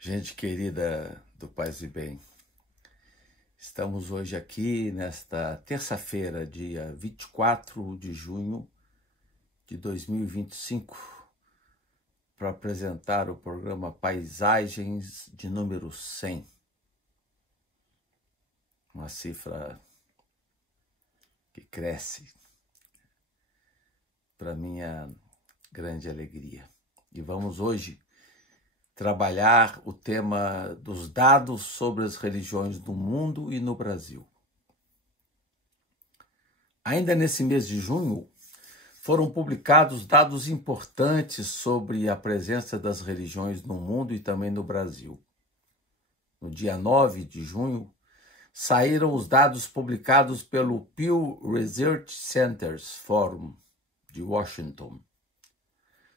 Gente querida do Paz e Bem, estamos hoje aqui nesta terça-feira, dia 24 de junho de 2025, para apresentar o programa Paisagens de número 100. Uma cifra que cresce para minha grande alegria. E vamos hoje trabalhar o tema dos dados sobre as religiões no mundo e no Brasil. Ainda nesse mês de junho, foram publicados dados importantes sobre a presença das religiões no mundo e também no Brasil. No dia 9 de junho, saíram os dados publicados pelo Pew Research Centers Forum de Washington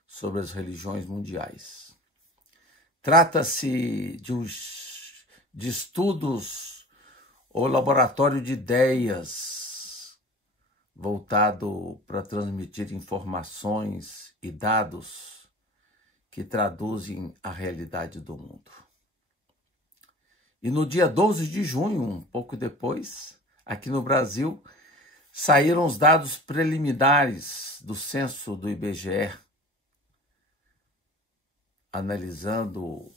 sobre as religiões mundiais. Trata-se de estudos ou laboratório de ideias voltado para transmitir informações e dados que traduzem a realidade do mundo. E no dia 12 de junho, um pouco depois, aqui no Brasil, saíram os dados preliminares do censo do IBGE, analisando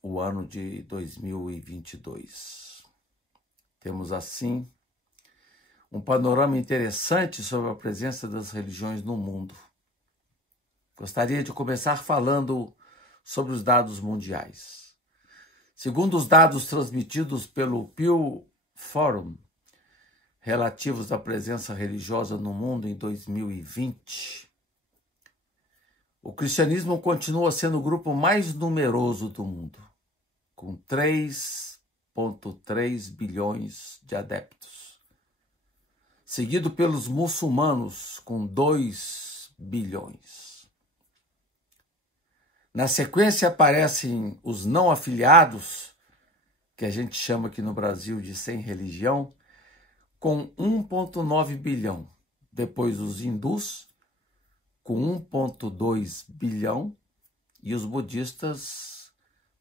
o ano de 2022. Temos, assim, um panorama interessante sobre a presença das religiões no mundo. Gostaria de começar falando sobre os dados mundiais. Segundo os dados transmitidos pelo Pew Forum, relativos à presença religiosa no mundo em 2020, o cristianismo continua sendo o grupo mais numeroso do mundo, com 3,3 bilhões de adeptos, seguido pelos muçulmanos, com 2 bilhões. Na sequência aparecem os não afiliados, que a gente chama aqui no Brasil de sem religião, com 1,9 bilhão. Depois os hindus, com 1,2 bilhão, e os budistas,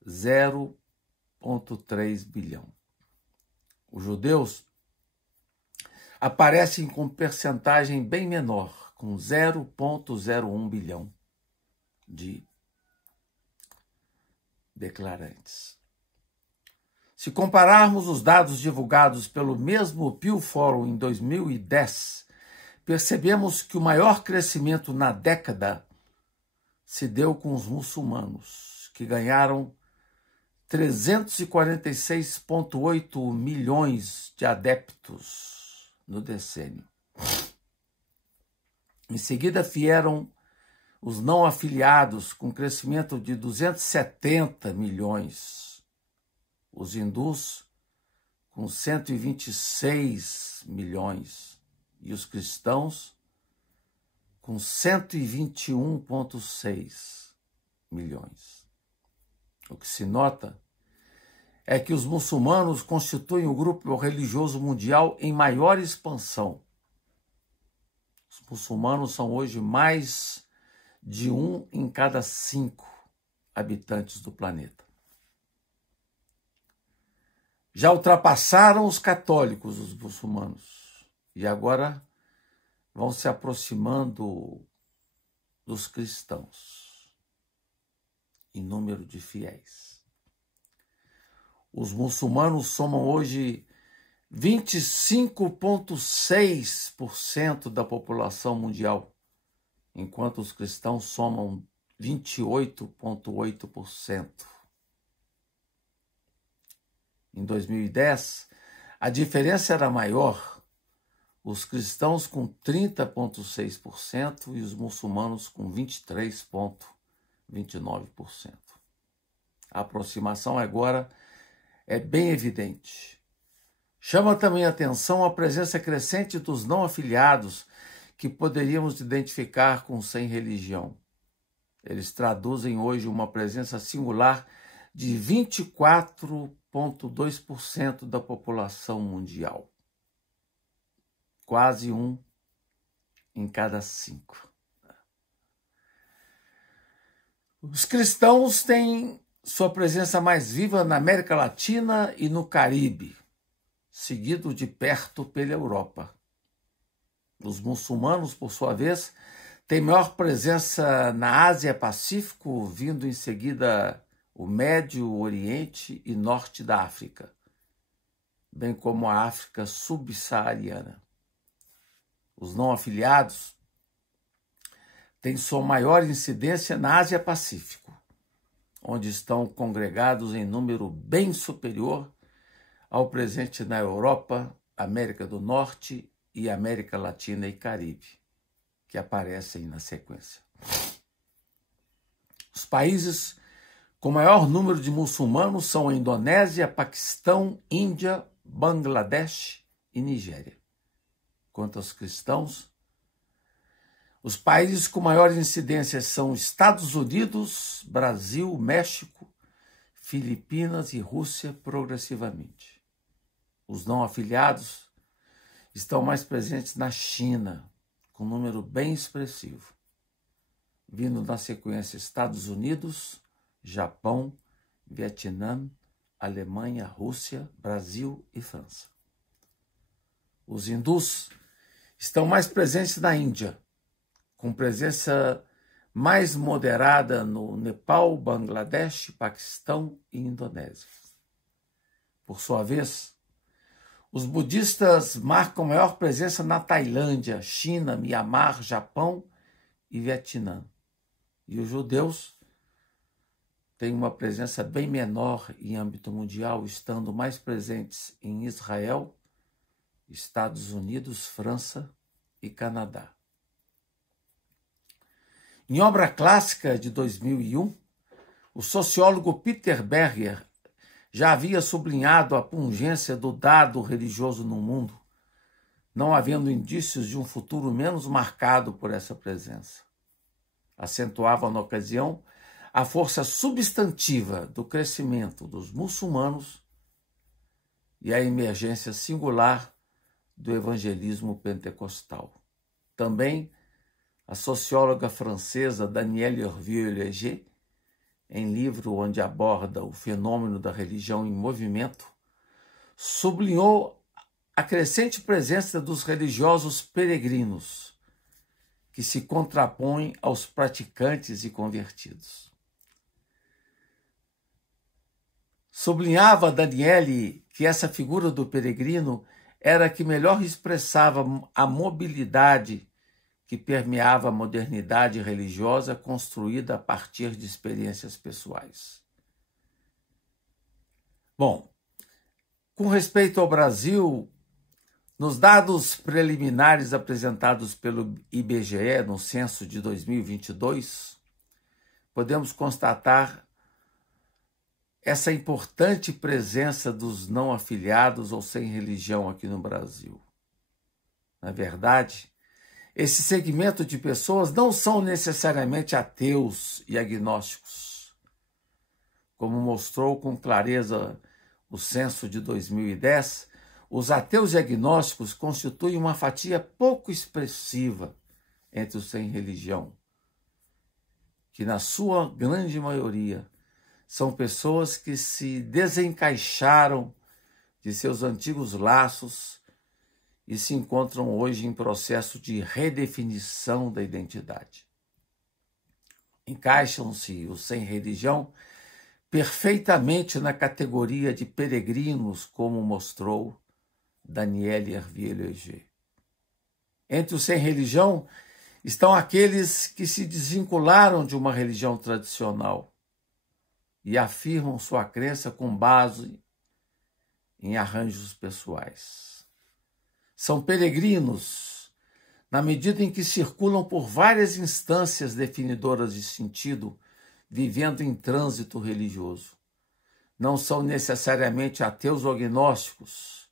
0,3 bilhão. Os judeus aparecem com percentagem bem menor, com 0,01 bilhão de declarantes. Se compararmos os dados divulgados pelo mesmo Pew Forum em 2010, percebemos que o maior crescimento na década se deu com os muçulmanos, que ganharam 346,8 milhões de adeptos no decênio. Em seguida vieram os não afiliados, com crescimento de 270 milhões. Os hindus, com 126 milhões. E os cristãos, com 121,6 milhões. O que se nota é que os muçulmanos constituem o grupo religioso mundial em maior expansão. Os muçulmanos são hoje mais de 1 em cada 5 habitantes do planeta. Já ultrapassaram os católicos, os muçulmanos. E agora vão se aproximando dos cristãos em número de fiéis. Os muçulmanos somam hoje 25,6% da população mundial, enquanto os cristãos somam 28,8%. Em 2010, a diferença era maior, os cristãos com 30,6% e os muçulmanos com 23,29%. A aproximação agora é bem evidente. Chama também a atenção a presença crescente dos não afiliados, que poderíamos identificar com sem religião. Eles traduzem hoje uma presença singular de 24,2% da população mundial. Quase 1 em cada 5. Os cristãos têm sua presença mais viva na América Latina e no Caribe, seguido de perto pela Europa. Os muçulmanos, por sua vez, têm maior presença na Ásia-Pacífico, vindo em seguida o Médio Oriente e Norte da África, bem como a África subsaariana. Os não afiliados têm sua maior incidência na Ásia-Pacífico, onde estão congregados em número bem superior ao presente na Europa, América do Norte e América Latina e Caribe, que aparecem na sequência. Os países com maior número de muçulmanos são a Indonésia, Paquistão, Índia, Bangladesh e Nigéria. Quanto aos cristãos, os países com maior incidência são Estados Unidos, Brasil, México, Filipinas e Rússia progressivamente. Os não afiliados estão mais presentes na China, com um número bem expressivo, vindo na sequência Estados Unidos, Japão, Vietnã, Alemanha, Rússia, Brasil e França. Os hindus estão mais presentes na Índia, com presença mais moderada no Nepal, Bangladesh, Paquistão e Indonésia. Por sua vez, os budistas marcam maior presença na Tailândia, China, Mianmar, Japão e Vietnã. E os judeus têm uma presença bem menor em âmbito mundial, estando mais presentes em Israel, Estados Unidos, França e Canadá. Em obra clássica de 2001, o sociólogo Peter Berger já havia sublinhado a pungência do dado religioso no mundo, não havendo indícios de um futuro menos marcado por essa presença. Acentuava, na ocasião, a força substantiva do crescimento dos muçulmanos e a emergência singular do evangelismo pentecostal. Também a socióloga francesa Danielle Hervieux-Léger, em livro onde aborda o fenômeno da religião em movimento, sublinhou a crescente presença dos religiosos peregrinos, que se contrapõem aos praticantes e convertidos. Sublinhava Danielle que essa figura do peregrino era a que melhor expressava a mobilidade que permeava a modernidade religiosa construída a partir de experiências pessoais. Bom, com respeito ao Brasil, nos dados preliminares apresentados pelo IBGE no censo de 2022, podemos constatar essa importante presença dos não afiliados ou sem religião aqui no Brasil. Na verdade, esse segmento de pessoas não são necessariamente ateus e agnósticos. Como mostrou com clareza o censo de 2010, os ateus e agnósticos constituem uma fatia pouco expressiva entre os sem religião, que na sua grande maioria são pessoas que se desencaixaram de seus antigos laços e se encontram hoje em processo de redefinição da identidade. Encaixam-se os sem religião perfeitamente na categoria de peregrinos, como mostrou Danielle Hervieux-Léger. Entre os sem religião estão aqueles que se desvincularam de uma religião tradicional e afirmam sua crença com base em arranjos pessoais. São peregrinos na medida em que circulam por várias instâncias definidoras de sentido, vivendo em trânsito religioso. Não são necessariamente ateus ou agnósticos,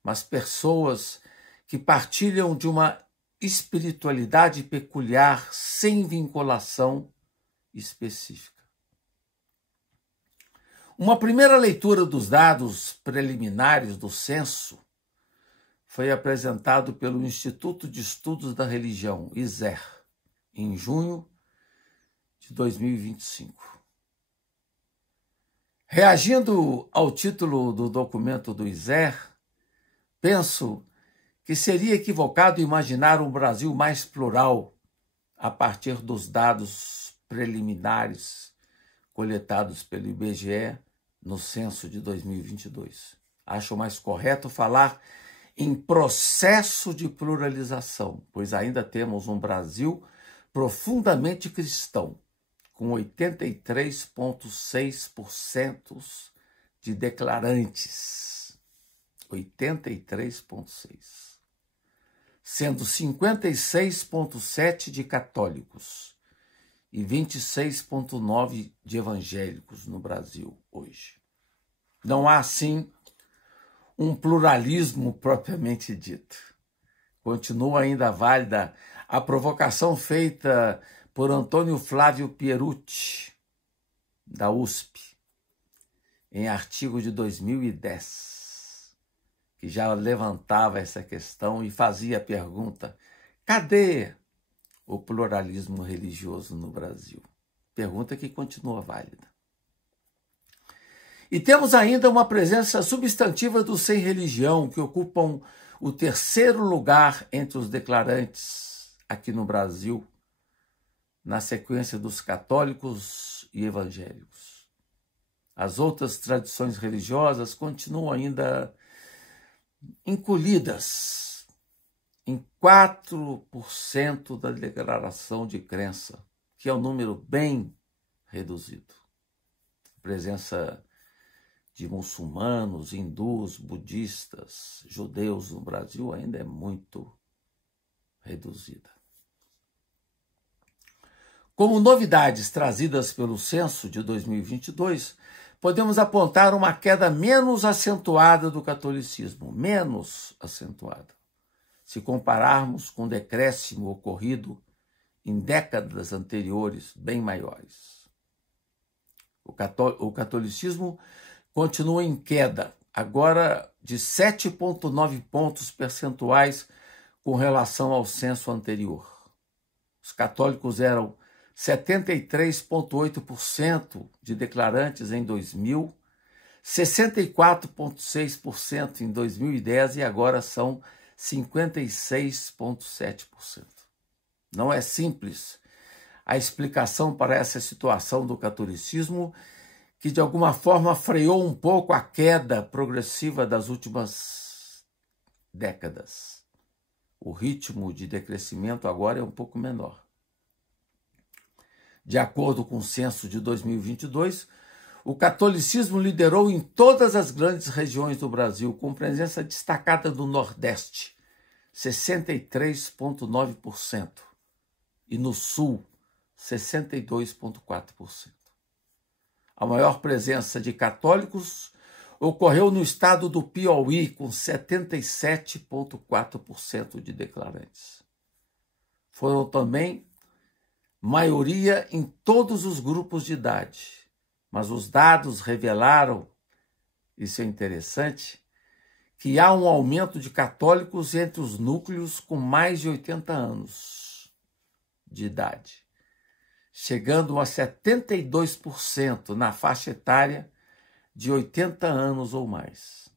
mas pessoas que partilham de uma espiritualidade peculiar sem vinculação específica. Uma primeira leitura dos dados preliminares do censo foi apresentado pelo Instituto de Estudos da Religião, ISER, em junho de 2025. Reagindo ao título do documento do ISER, penso que seria equivocado imaginar um Brasil mais plural a partir dos dados preliminares coletados pelo IBGE no censo de 2022. Acho mais correto falar em processo de pluralização, pois ainda temos um Brasil profundamente cristão, com 83,6% de declarantes. 83,6%. Sendo 56,7% de católicos e 26,9% de evangélicos no Brasil hoje. Não há, assim, um pluralismo propriamente dito. Continua ainda válida a provocação feita por Antônio Flávio Pierucci, da USP, em artigo de 2010, que já levantava essa questão e fazia a pergunta: cadê o pluralismo religioso no Brasil? Pergunta que continua válida. E temos ainda uma presença substantiva dos sem religião, que ocupam o terceiro lugar entre os declarantes aqui no Brasil, na sequência dos católicos e evangélicos. As outras tradições religiosas continuam ainda encolhidas em 4% da declaração de crença, que é um número bem reduzido. A presença de muçulmanos, hindus, budistas, judeus no Brasil ainda é muito reduzida. Como novidades trazidas pelo censo de 2022, podemos apontar uma queda menos acentuada do catolicismo, menos acentuada, se compararmos com o decréscimo ocorrido em décadas anteriores, bem maiores. O catolicismo continua em queda, agora de 7,9 pontos percentuais com relação ao censo anterior. Os católicos eram 73,8% de declarantes em 2000, 64,6% em 2010 e agora são 56,7%. Não é simples a explicação para essa situação do catolicismo, que de alguma forma freou um pouco a queda progressiva das últimas décadas. O ritmo de decrescimento agora é um pouco menor. De acordo com o censo de 2022, o catolicismo liderou em todas as grandes regiões do Brasil, com presença destacada do Nordeste, 63,9%, e no Sul, 62,4%. A maior presença de católicos ocorreu no estado do Piauí, com 77,4% de declarantes. Foram também maioria em todos os grupos de idade, mas os dados revelaram, isso é interessante, que há um aumento de católicos entre os núcleos com mais de 80 anos de idade, chegando a 72% na faixa etária de 80 anos ou mais.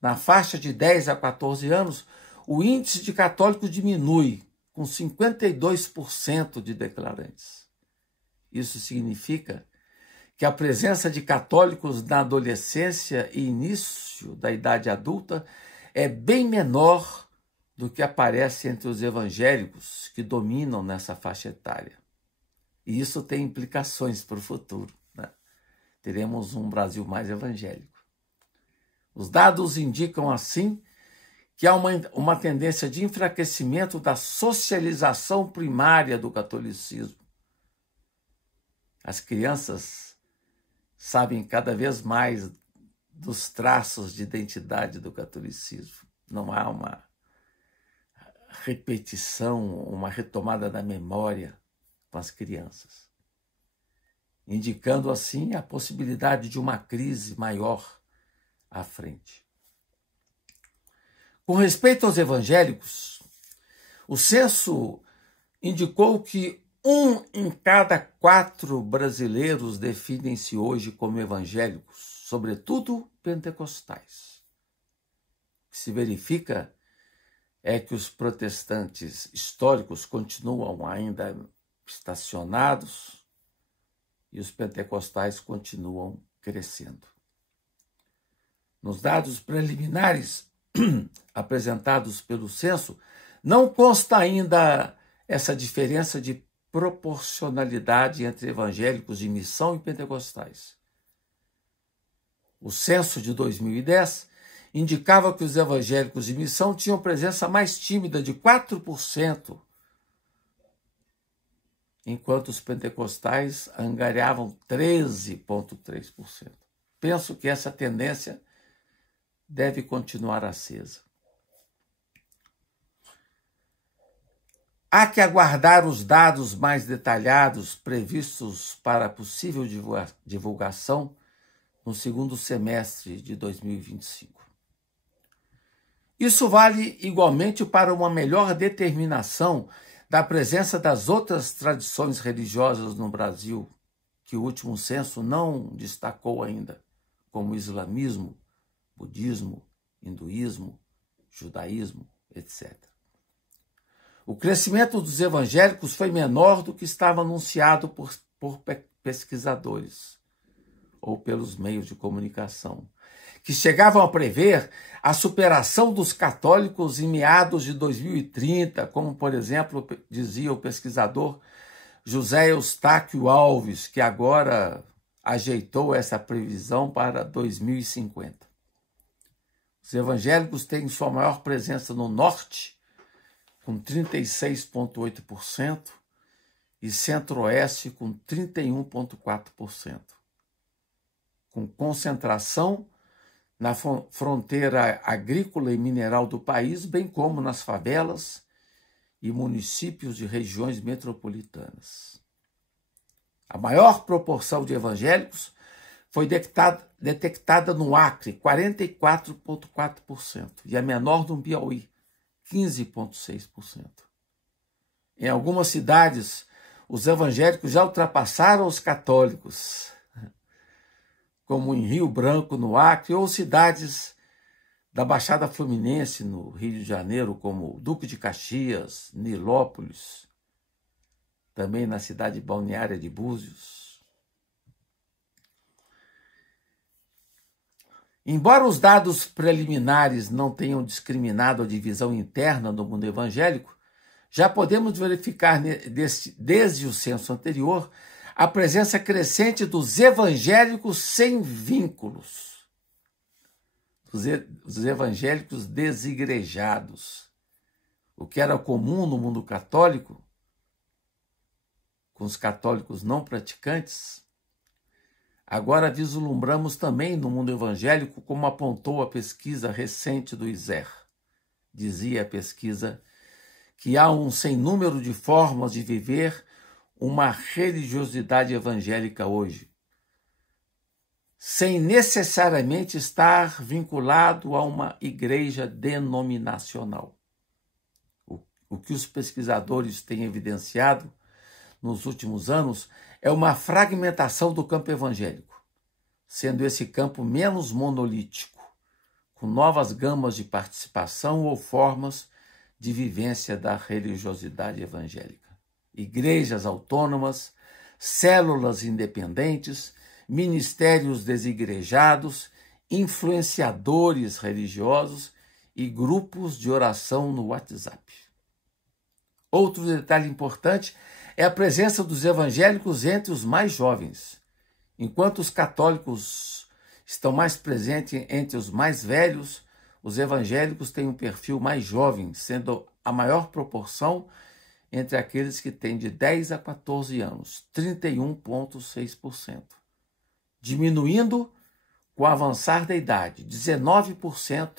Na faixa de 10 a 14 anos, o índice de católicos diminui, com 52% de declarantes. Isso significa que a presença de católicos na adolescência e início da idade adulta é bem menor do que aparece entre os evangélicos, que dominam nessa faixa etária. E isso tem implicações para o futuro, né? Teremos um Brasil mais evangélico. Os dados indicam, assim, que há uma tendência de enfraquecimento da socialização primária do catolicismo. As crianças sabem cada vez mais dos traços de identidade do catolicismo. Não há uma repetição, uma retomada da memória com as crianças, indicando assim a possibilidade de uma crise maior à frente. Com respeito aos evangélicos, o censo indicou que 1 em cada 4 brasileiros definem-se hoje como evangélicos, sobretudo pentecostais. O que se verifica é que os protestantes históricos continuam ainda estacionados e os pentecostais continuam crescendo. Nos dados preliminares apresentados pelo censo, não consta ainda essa diferença de proporcionalidade entre evangélicos de missão e pentecostais. O censo de 2010 indicava que os evangélicos de missão tinham presença mais tímida de 4%, enquanto os pentecostais angariavam 13,3%. Penso que essa tendência deve continuar acesa. Há que aguardar os dados mais detalhados previstos para possível divulgação no segundo semestre de 2025. Isso vale igualmente para uma melhor determinação da presença das outras tradições religiosas no Brasil, que o último censo não destacou ainda, como o islamismo, budismo, hinduísmo, judaísmo, etc. O crescimento dos evangélicos foi menor do que estava anunciado por pesquisadores ou pelos meios de comunicação, que chegavam a prever a superação dos católicos em meados de 2030, como, por exemplo, dizia o pesquisador José Eustáquio Alves, que agora ajeitou essa previsão para 2050. Os evangélicos têm sua maior presença no norte, com 36,8%, e centro-oeste, com 31,4%, com concentração na fronteira agrícola e mineral do país, bem como nas favelas e municípios de regiões metropolitanas. A maior proporção de evangélicos foi detectada no Acre, 44,4%, e a menor no Piauí, 15,6%. Em algumas cidades, os evangélicos já ultrapassaram os católicos, como em Rio Branco, no Acre, ou cidades da Baixada Fluminense, no Rio de Janeiro, como Duque de Caxias, Nilópolis, também na cidade balneária de Búzios. Embora os dados preliminares não tenham discriminado a divisão interna no mundo evangélico, já podemos verificar desde o censo anterior a presença crescente dos evangélicos sem vínculos, os evangélicos desigrejados, o que era comum no mundo católico, com os católicos não praticantes. Agora vislumbramos também no mundo evangélico, como apontou a pesquisa recente do ISER. Dizia a pesquisa que há um sem número de formas de viver uma religiosidade evangélica hoje, sem necessariamente estar vinculado a uma igreja denominacional. O que os pesquisadores têm evidenciado nos últimos anos é uma fragmentação do campo evangélico, sendo esse campo menos monolítico, com novas gamas de participação ou formas de vivência da religiosidade evangélica. Igrejas autônomas, células independentes, ministérios desigrejados, influenciadores religiosos e grupos de oração no WhatsApp. Outro detalhe importante é a presença dos evangélicos entre os mais jovens, enquanto os católicos estão mais presentes entre os mais velhos. Os evangélicos têm um perfil mais jovem, sendo a maior proporção entre aqueles que têm de 10 a 14 anos, 31,6%, diminuindo com o avançar da idade, 19%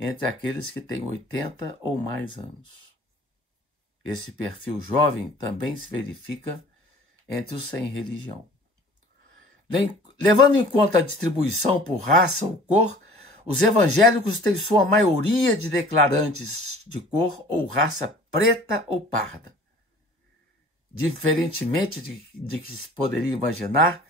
entre aqueles que têm 80 ou mais anos. Esse perfil jovem também se verifica entre os sem religião. Levando em conta a distribuição por raça ou cor, os evangélicos têm sua maioria de declarantes de cor ou raça preta ou parda. diferentemente de que se poderia imaginar,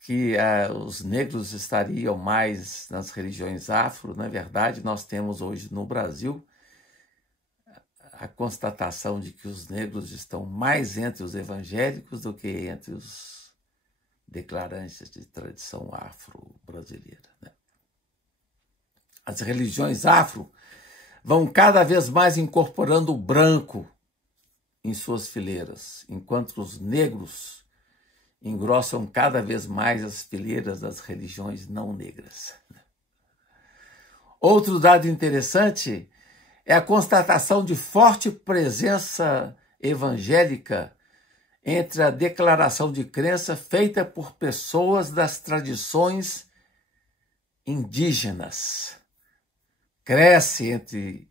que os negros estariam mais nas religiões afro. Na verdade, nós temos hoje no Brasil a constatação de que os negros estão mais entre os evangélicos do que entre os declarantes de tradição afro-brasileira, né? As religiões afro vão cada vez mais incorporando o branco em suas fileiras, enquanto os negros engrossam cada vez mais as fileiras das religiões não negras. Outro dado interessante é a constatação de forte presença evangélica entre a declaração de crença feita por pessoas das tradições indígenas. Cresce entre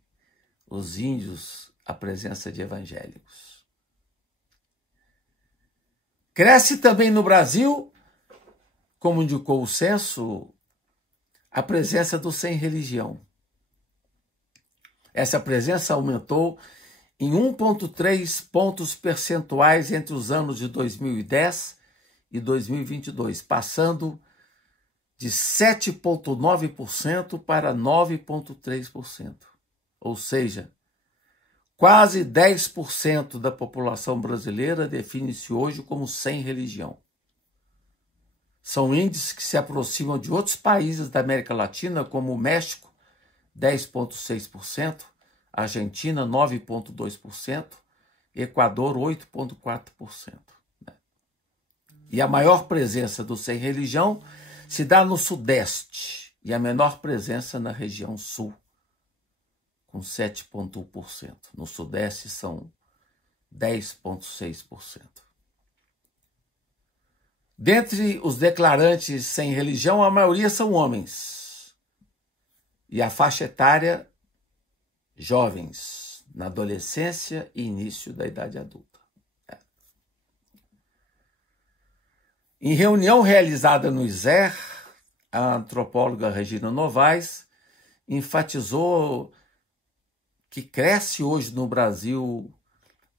os índios a presença de evangélicos. Cresce também no Brasil, como indicou o censo, a presença do sem religião. Essa presença aumentou em 1,3 pontos percentuais entre os anos de 2010 e 2022, passando de 7,9% para 9,3%. Ou seja, quase 10% da população brasileira define-se hoje como sem religião. São índices que se aproximam de outros países da América Latina, como o México, 10,6%, Argentina, 9,2%, Equador, 8,4%. E a maior presença do sem religião se dá no Sudeste e a menor presença na região Sul, com 7,1%. No Sudeste são 10,6%. Dentre os declarantes sem religião, a maioria são homens. E a faixa etária, jovens, na adolescência e início da idade adulta. Em reunião realizada no ISER, a antropóloga Regina Novaes enfatizou que cresce hoje no Brasil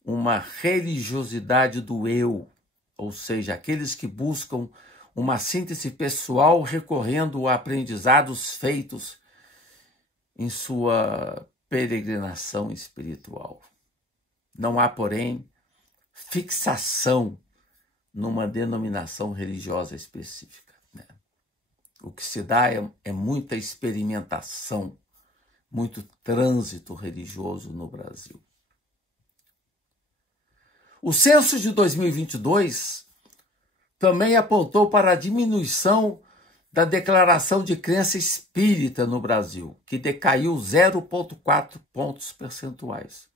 uma religiosidade do eu, ou seja, aqueles que buscam uma síntese pessoal recorrendo a aprendizados feitos em sua peregrinação espiritual. Não há, porém, fixação numa denominação religiosa específica, né? O que se dá é muita experimentação, muito trânsito religioso no Brasil. O censo de 2022 também apontou para a diminuição da declaração de crença espírita no Brasil, que decaiu 0,4 pontos percentuais.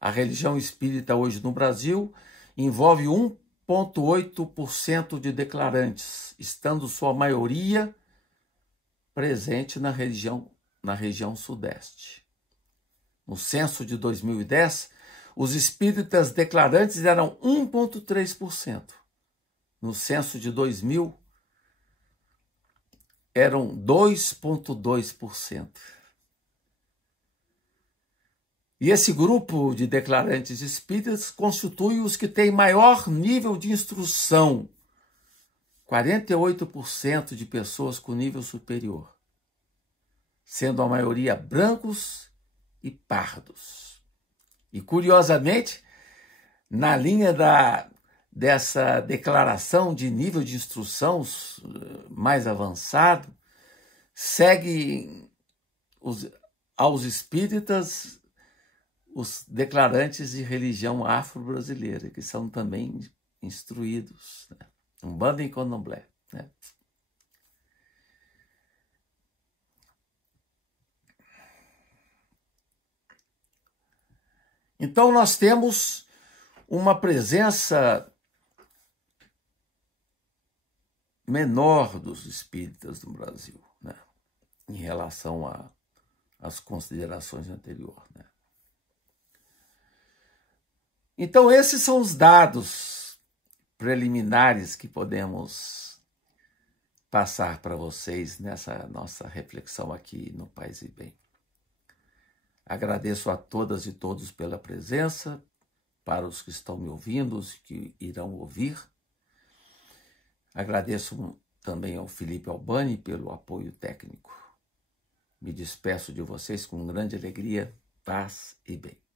A religião espírita hoje no Brasil envolve 1,8% de declarantes, estando sua maioria presente na região Sudeste. No censo de 2010, os espíritas declarantes eram 1,3%. No censo de 2000, eram 2,2%. E esse grupo de declarantes espíritas constitui os que têm maior nível de instrução, 48% de pessoas com nível superior, sendo a maioria brancos e pardos. E, curiosamente, na linha dessa declaração de nível de instrução mais avançado, segue aos espíritas os declarantes de religião afro-brasileira, que são também instruídos, né? Umbanda e Candomblé, né? Então, nós temos uma presença menor dos espíritas no Brasil, né, em relação às considerações anteriores, né? Então, esses são os dados preliminares que podemos passar para vocês nessa nossa reflexão aqui no Paz e Bem. Agradeço a todas e todos pela presença, para os que estão me ouvindo, os que irão ouvir. Agradeço também ao Felipe Albani pelo apoio técnico. Me despeço de vocês com grande alegria, paz e bem.